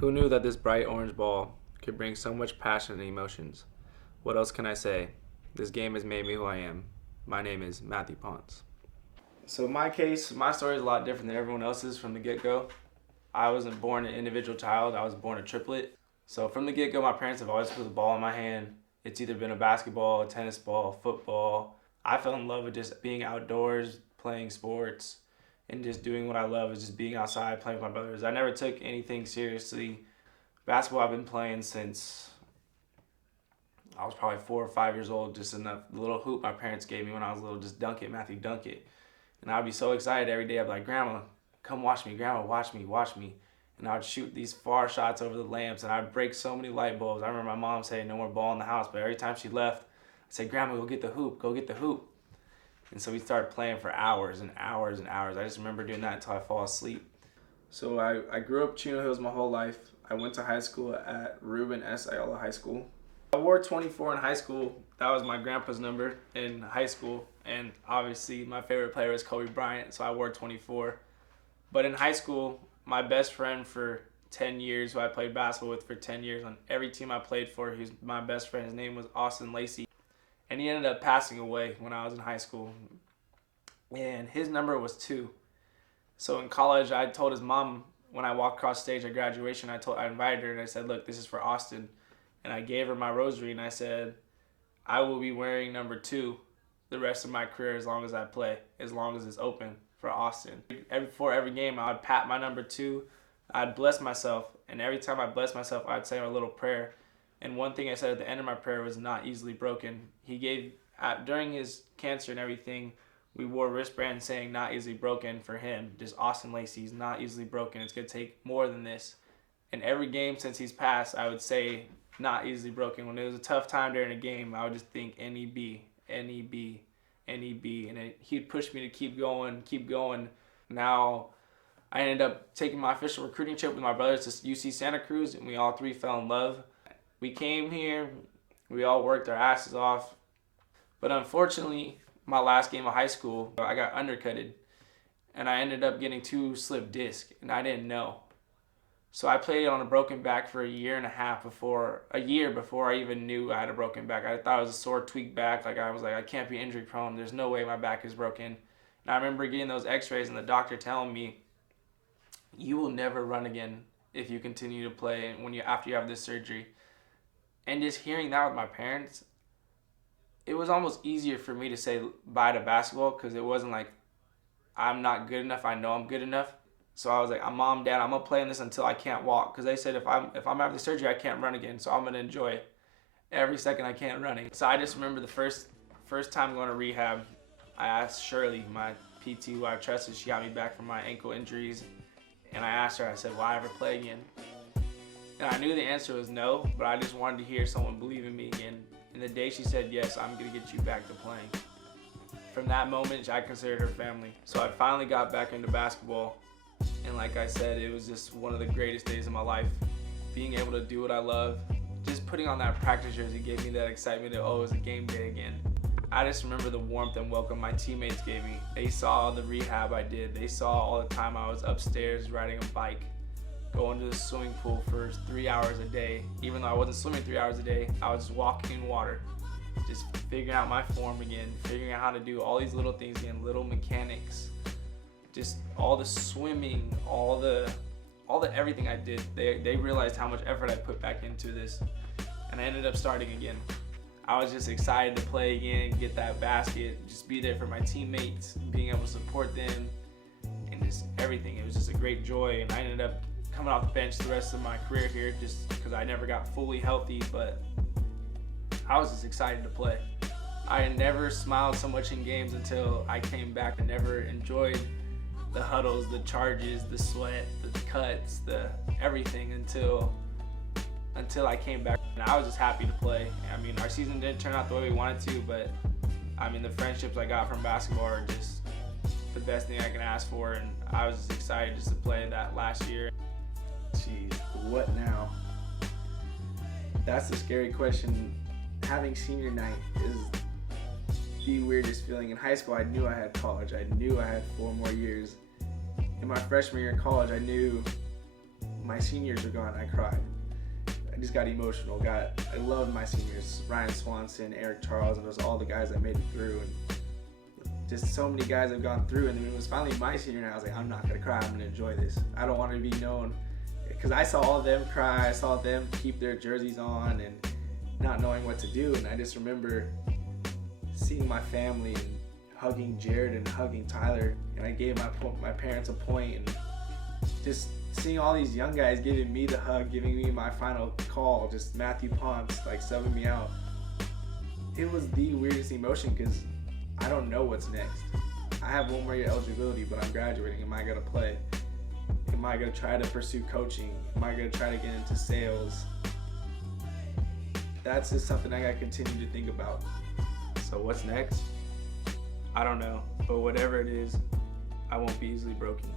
Who knew that this bright orange ball could bring so much passion and emotions? What else can I say? This game has made me who I am. My name is Matthew Ponce. So, in my case, my story is a lot different than everyone else's from the get go. I wasn't born an individual child, I was born a triplet. So, from the get go, my parents have always put the ball in my hand. It's either been a basketball, a tennis ball, football. I fell in love with just being outdoors, playing sports, and just doing what I love is just being outside, playing with my brothers. I never took anything seriously. Basketball I've been playing since I was probably 4 or 5 years old, just in the little hoop my parents gave me when I was little, just dunk it, Matthew, dunk it. And I'd be so excited every day. I'd be like, Grandma, come watch me, Grandma, watch me, watch me. And I would shoot these far shots over the lamps, and I'd break so many light bulbs. I remember my mom saying no more ball in the house, but every time she left, I'd say, Grandma, go get the hoop, go get the hoop. And so we started playing for hours and hours and hours. I just remember doing that until I fall asleep. So I grew up Chino Hills my whole life. I went to high school at Ruben S. Ayala High School. I wore 24 in high school. That was my grandpa's number in high school. And obviously my favorite player was Kobe Bryant, so I wore 24. But in high school, my best friend for 10 years, who I played basketball with for 10 years, on every team I played for, he was my best friend. His name was Austin Lacey. And he ended up passing away when I was in high school. And his number was 2. So in college, I told his mom when I walked across stage at graduation, I invited her and I said, look, this is for Austin. And I gave her my rosary and I said, I will be wearing number 2 the rest of my career as long as I play, as long as it's open for Austin. Before every game, I would pat my number 2. I'd bless myself. And every time I blessed myself, I'd say a little prayer. And one thing I said at the end of my prayer was not easily broken. He gave, during his cancer and everything, we wore wristbands saying not easily broken for him. Just Austin Lacey's not easily broken. It's going to take more than this. And every game since he's passed, I would say not easily broken. When it was a tough time during a game, I would just think NEB, NEB, NEB. And he'd push me to keep going, keep going. Now I ended up taking my official recruiting trip with my brothers to UC Santa Cruz, and we all 3 fell in love. We came here, we all worked our asses off. But unfortunately, my last game of high school, I got undercutted, and I ended up getting 2 slip discs, and I didn't know. So I played on a broken back for a year and a half before I even knew I had a broken back. I thought it was a sore, tweaked back. I was like, I can't be injury prone. There's no way my back is broken. And I remember getting those x-rays and the doctor telling me, you will never run again if you continue to play after you have this surgery. And just hearing that with my parents, it was almost easier for me to say bye to basketball, because it wasn't like I'm not good enough. I know I'm good enough. So I was like, Mom, Dad, I'm gonna play in this until I can't walk, because they said if I'm having the surgery, I can't run again. So I'm gonna enjoy every second I can running. So I just remember the first time going to rehab, I asked Shirley, my PT, who I trusted. She got me back from my ankle injuries, and I asked her. I said, will I ever play again? And I knew the answer was no, but I just wanted to hear someone believe in me again. And the day she said yes, I'm gonna get you back to playing. From that moment, I considered her family. So I finally got back into basketball. And like I said, it was just one of the greatest days of my life. Being able to do what I love, just putting on that practice jersey gave me that excitement that, oh, it was a game day again. I just remember the warmth and welcome my teammates gave me. They saw the rehab I did. They saw all the time I was upstairs riding a bike, going to the swimming pool for 3 hours a day. Even though I wasn't swimming 3 hours a day, I was just walking in water, just figuring out my form again, figuring out how to do all these little things again, little mechanics, just all the swimming, all the everything I did. They realized how much effort I put back into this, and I ended up starting again. I was just excited to play again, get that basket, just be there for my teammates, being able to support them, and just everything. It was just a great joy, and I ended up coming off the bench the rest of my career here just because I never got fully healthy, but I was just excited to play. I had never smiled so much in games until I came back. I never enjoyed the huddles, the charges, the sweat, the cuts, the everything until I came back. And I was just happy to play. I mean, our season didn't turn out the way we wanted to, but I mean, the friendships I got from basketball are just the best thing I can ask for, and I was just excited just to play that last year. Jeez, what now? That's a scary question. Having senior night is the weirdest feeling. In high school, I knew I had college. I knew I had 4 more years. In my freshman year in college, I knew my seniors are gone, I cried. I just got emotional. I loved my seniors, Ryan Swanson, Eric Charles, and it was all the guys that made it through, and just so many guys have gone through. And then when it was finally my senior night, I was like, I'm not gonna cry. I'm gonna enjoy this. I don't want to be known, because I saw all of them cry. I saw them keep their jerseys on and not knowing what to do. And I just remember seeing my family and hugging Jared and hugging Tyler, and I gave my parents a point, and just seeing all these young guys giving me the hug, giving me my final call, just Matthew Ponce like subbing me out. It was the weirdest emotion, because I don't know what's next. I have one more year eligibility, but I'm graduating. Am I gonna play? Am I gonna try to pursue coaching? Am I gonna try to get into sales? That's just something I gotta continue to think about. So what's next? I don't know, but whatever it is, I won't be easily broken.